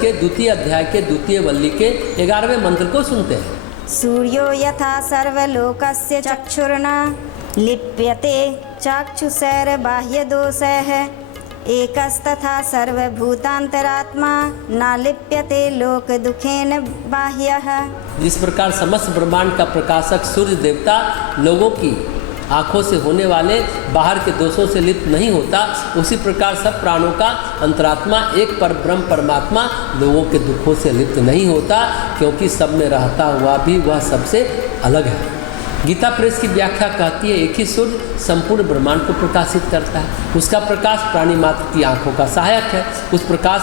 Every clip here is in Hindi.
के द्वितीय अध्याय के द्वितीय वल्ली के 11वें मंत्र को सुनते हैं। सूर्यो यथा सर्वलोकस्य चक्षुर्न लिप्यते चाक्षुषैर्बाह्यदोषैः एकस्तथा सर्वभूतान्तरात्मा न लिप्यते लोकदुखेन बाह्यः। जिस प्रकार समस्त ब्रह्मांड का प्रकाशक सूर्य देवता लोगों की आँखों से होने वाले बाहर के दोषों से लिप्त नहीं होता, उसी प्रकार सब प्राणों का अंतरात्मा एक परब्रह्म परमात्मा लोगों के दुखों से लिप्त नहीं होता, क्योंकि सब में रहता हुआ भी वह सबसे अलग है। गीता प्रेस की व्याख्या कहती है, एक ही सूर्य संपूर्ण ब्रह्मांड को प्रकाशित करता है। उसका प्रकाश प्राणी मात्र की आँखों का सहायक है। उस प्रकाश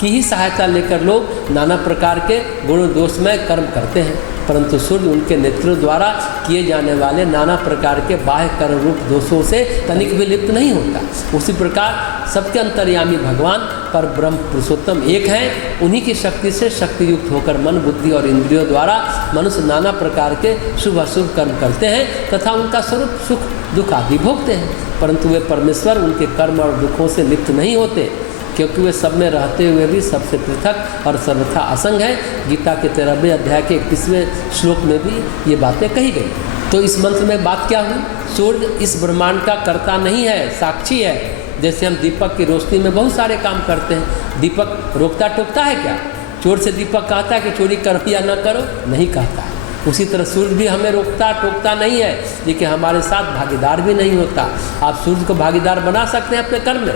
की ही सहायता लेकर लोग नाना प्रकार के गुण दोषमय कर्म करते हैं, परंतु सूर्य उनके नेत्रों द्वारा किए जाने वाले नाना प्रकार के बाह्य कर्म रूप दोषों से तनिक भी लिप्त नहीं होता। उसी प्रकार सबके अंतर्यामी भगवान पर ब्रह्म पुरुषोत्तम एक हैं। उन्हीं की शक्ति से शक्ति युक्त होकर मन बुद्धि और इंद्रियों द्वारा मनुष्य नाना प्रकार के शुभ अशुभ कर्म करते हैं तथा उनका स्वरूप सुख दुख आदि भोगते हैं, परंतु वे परमेश्वर उनके कर्म और दुखों से लिप्त नहीं होते, क्योंकि वे सब में रहते हुए भी सबसे पृथक और सर्वथा असंग है। गीता के 13वें अध्याय के 21वें श्लोक में भी ये बातें कही गई। तो इस मंत्र में बात क्या हुई? सूर्य इस ब्रह्मांड का कर्ता नहीं है, साक्षी है। जैसे हम दीपक की रोशनी में बहुत सारे काम करते हैं, दीपक रोकता टोकता है क्या? चोर से दीपक कहता है कि चोरी करो या न करो? नहीं कहता है। उसी तरह सूर्य भी हमें रोकता टोकता नहीं है, लेकिन हमारे साथ भागीदार भी नहीं होता। आप सूर्य को भागीदार बना सकते हैं अपने कर्म में?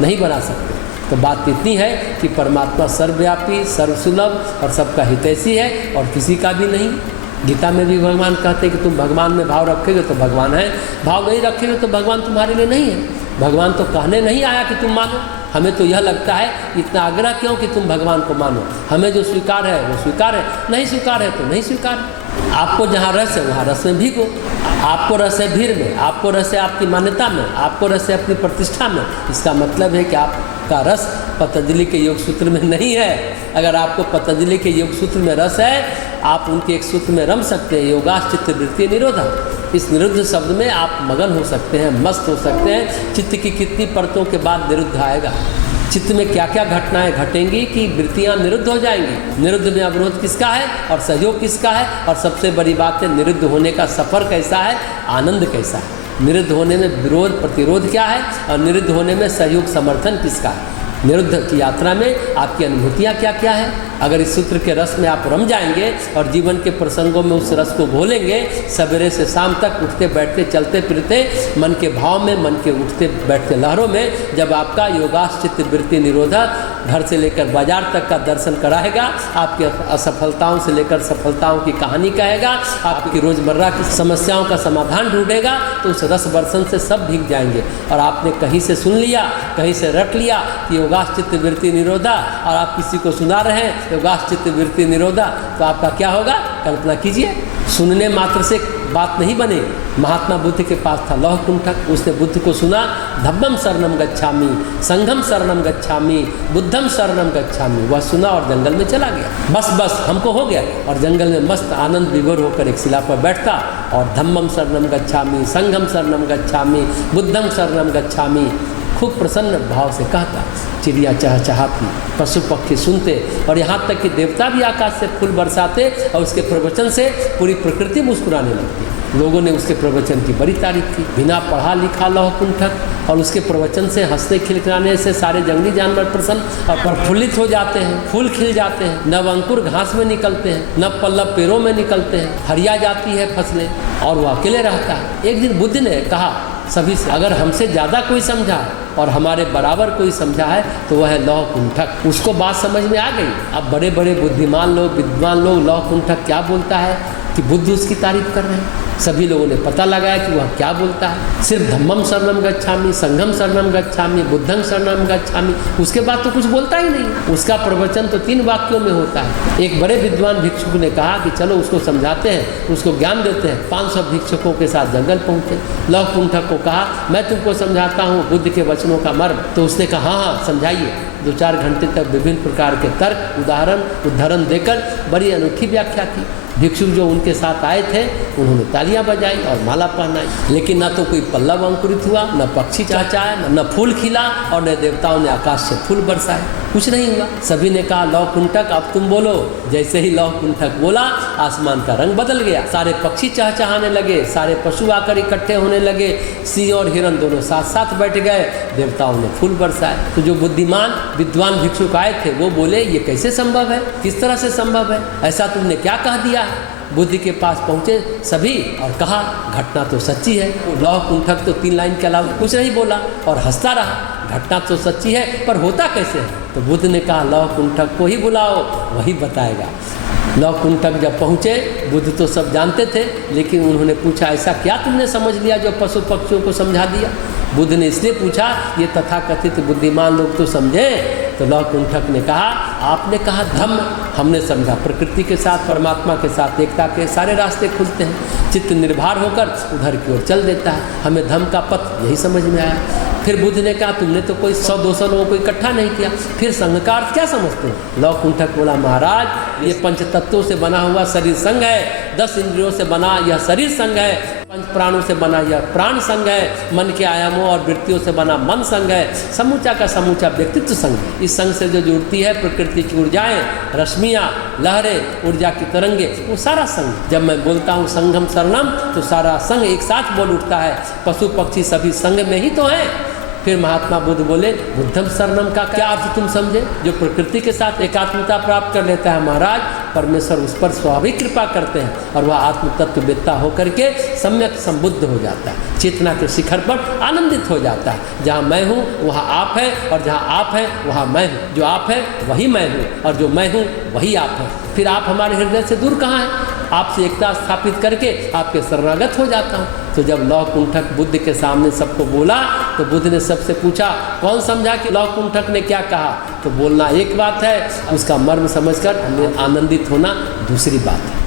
नहीं बना सकते। तो बात इतनी है कि परमात्मा सर्वव्यापी सर्वसुलभ और सबका हितैषी है और किसी का भी नहीं। गीता में भी भगवान कहते हैं कि तुम भगवान में भाव रखोगे तो भगवान है, भाव नहीं रखोगे तो भगवान तुम्हारे लिए नहीं है। भगवान तो कहने नहीं आया कि तुम मानो। हमें तो यह लगता है, इतना आग्रह क्यों कि तुम भगवान को मानो। हमें जो स्वीकार है वो स्वीकार है, नहीं स्वीकार है तो नहीं स्वीकार। आपको जहाँ रस है वहाँ रस में भीगो। आपको रस है भीड़ में, आपको रस है आपकी मान्यता में, आपको रस है अपनी प्रतिष्ठा में। इसका मतलब है कि आपका रस पतंजलि के योग सूत्र में नहीं है। अगर आपको पतंजलि के योग सूत्र में रस है, आप उनके एक सूत्र में रम सकते हैं, योगास चित्त वृत्ति निरोधा। इस निरुद्ध शब्द में आप मगन हो सकते हैं, मस्त हो सकते हैं। चित्त की कितनी परतों के बाद निरुद्ध आएगा, चित्त में क्या क्या घटनाएं घटेंगी कि वृत्तियां निरुद्ध हो जाएंगी। निरुद्ध में अवरोध किसका है और सहयोग किसका है? और सबसे बड़ी बात है, निरुद्ध होने का सफ़र कैसा है, आनंद कैसा है। निरुद्ध होने में विरोध प्रतिरोध क्या है और निरुद्ध होने में सहयोग समर्थन किसका है। निरुद्ध की यात्रा में आपकी अनुभूतियाँ क्या क्या है। अगर इस सूत्र के रस में आप रम जाएंगे और जीवन के प्रसंगों में उस रस को घोलेंगे, सवेरे से शाम तक उठते बैठते चलते फिरते मन के भाव में, मन के उठते बैठते लहरों में, जब आपका योगास चित्त वृत्ति निरोधा घर से लेकर बाजार तक का दर्शन कराएगा, आपकी असफलताओं से लेकर सफलताओं की कहानी कहेगा, आपकी रोज़मर्रा की समस्याओं का समाधान ढूंढेगा, तो उस रस बर्सन से सब भीग जाएंगे। और आपने कहीं से सुन लिया, कहीं से रट लिया कि योगास चित्त वृत्ति निरोधा, और आप किसी को सुना रहे हैं योगास चित्त वृत्ति निरोधा, तो आपका क्या होगा? कल्पना कीजिए। सुनने मात्र से बात नहीं बनेगी। महात्मा बुद्ध के पास था लौह कुंठक, उसने बुद्ध को सुना, धम्मम शरणम गच्छामि, संघम शरणम गच्छामि, बुद्धम शरणम गच्छामि। वह सुना और जंगल में चला गया। बस हमको हो गया। और जंगल में मस्त आनंद विभोर होकर एक शिला पर बैठता और धम्मम शरणम गच्छामि, संघम शरणम गच्छामि, बुद्धम शरणम गच्छामि खूब प्रसन्न भाव से कहता। चिड़िया चहचहाती, पशु पक्षी सुनते, और यहाँ तक कि देवता भी आकाश से फूल बरसाते और उसके प्रवचन से पूरी प्रकृति मुस्कुराने लगती। लोगों ने उसके प्रवचन की बड़ी तारीफ की। बिना पढ़ा लिखा लौह कुंठक, और उसके प्रवचन से हंसने खिलखिलाने से सारे जंगली जानवर प्रसन्न और प्रफुल्लित हो जाते हैं, फूल खिल जाते हैं, नव अंकुर घास में निकलते हैं, नव पल्लव पेड़ों में निकलते हैं, हरिया जाती है फसलें, और वह अकेले रहता है। एक दिन बुद्ध ने कहा सभी से, अगर हमसे ज़्यादा कोई समझा है और हमारे बराबर कोई समझा है तो वह है लौह कुंठक। उसको बात समझ में आ गई। अब बड़े बड़े बुद्धिमान लोग, विद्वान लोग लौह कुंठक क्या बोलता है कि बुद्ध उसकी तारीफ कर रहे हैं। सभी लोगों ने पता लगाया कि वह क्या बोलता है। सिर्फ धम्मम शरणम गच्छामि, संघम शरणम गच्छामि, बुद्धं शरणम गच्छामि, उसके बाद तो कुछ बोलता ही नहीं। उसका प्रवचन तो 3 वाक्यों में होता है। एक बड़े विद्वान भिक्षुक ने कहा कि चलो उसको समझाते हैं, उसको ज्ञान देते हैं। 500 भिक्षुकों के साथ जंगल पहुँचे। लौह कुंठक को कहा मैं तुमको समझाता हूँ बुद्ध के वचनों का मर्म। तो उसने कहा हाँ समझाइए। 2-4 घंटे तक विभिन्न प्रकार के तर्क, उदाहरण, उद्धरण देकर बड़ी अनूठी व्याख्या की। भिक्षुक जो उनके साथ आए थे उन्होंने तालियां बजाई और माला पहनाई, लेकिन न तो कोई पल्लव अंकुरित हुआ, न पक्षी चहचहाए, न फूल खिला और न देवताओं ने आकाश से फूल बरसाए, कुछ नहीं हुआ। सभी ने कहा लौ कुंठक अब तुम बोलो। जैसे ही लौ कुंठक बोला आसमान का रंग बदल गया, सारे पक्षी चहचहाने लगे, सारे पशु आकर इकट्ठे होने लगे, सिंह और हिरण दोनों साथ साथ बैठ गए, देवताओं ने फूल बरसाए। तो जो बुद्धिमान विद्वान भिक्षुक आए थे वो बोले ये कैसे संभव है, किस तरह से संभव है, ऐसा तुमने क्या कह दिया है। बुद्धि के पास पहुँचे सभी और कहा घटना तो सच्ची है। लौह कुंठक तो 3 लाइन के अलावा कुछ नहीं बोला और हंसता रहा। घटना तो सच्ची है पर होता कैसे है। तो बुद्ध ने कहा लौह कुंठक को ही बुलाओ, वही बताएगा। लौह कुंठक जब पहुँचे, बुद्ध तो सब जानते थे, लेकिन उन्होंने पूछा ऐसा क्या तुमने समझ लिया जो पशु पक्षियों को समझा दिया। बुद्ध ने इसलिए पूछा ये तथाकथित बुद्धिमान लोग तो समझे। तो लौह कुंठक ने कहा आपने कहा धम्म, हमने समझा प्रकृति के साथ परमात्मा के साथ एकता के सारे रास्ते खुलते हैं, चित्त निर्भर होकर उधर की ओर चल देता है, हमें धम्म का पथ यही समझ में आया। फिर बुद्ध ने कहा तुमने तो कोई 100-200 लोगों को इकट्ठा नहीं किया, फिर संघ का अर्थ क्या समझते हो। लौह कुंठक बोला महाराज ये 5 तत्वों से बना हुआ शरीर संघ है, 10 इंद्रियों से बना यह शरीर संघ है, 5 प्राणों से बना यह प्राण संघ है, मन के आयामों और वृत्तियों से बना मन संघ है, समूचा का समूचा व्यक्तित्व संघ। इस संघ से जो जुड़ती है प्रकृति की ऊर्जाएं, रश्मियाँ, लहरें, ऊर्जा की तरंगे, वो सारा संघ। जब मैं बोलता हूँ संघम शरणम तो सारा संघ एक साथ बोल उठता है, पशु पक्षी सभी संघ में ही तो हैं। फिर महात्मा बुद्ध बोले बुद्धम शरणम का क्या अर्थ तुम समझे। जो प्रकृति के साथ एकात्मता प्राप्त कर लेता है महाराज, परमेश्वर उस पर स्वाभाविक कृपा करते हैं और वह आत्म तत्ववेत्ता होकर के सम्यक संबुद्ध हो जाता है, चेतना के शिखर पर आनंदित हो जाता है। जहाँ मैं हूँ वहाँ आप है और जहाँ आप है वहाँ मैं हूँ, जो आप है वही मैं हूँ और जो मैं हूँ वही आप है। फिर आप हमारे हृदय से दूर कहाँ हैं, आपसे एकता स्थापित करके आपके शरणागत हो जाता हूँ। तो जब लौह कुंठक बुद्ध के सामने सबको बोला तो बुद्ध ने सबसे पूछा कौन समझा कि लौह कुंठक ने क्या कहा। तो बोलना एक बात है, उसका मर्म समझकर हमें आनंदित होना दूसरी बात है।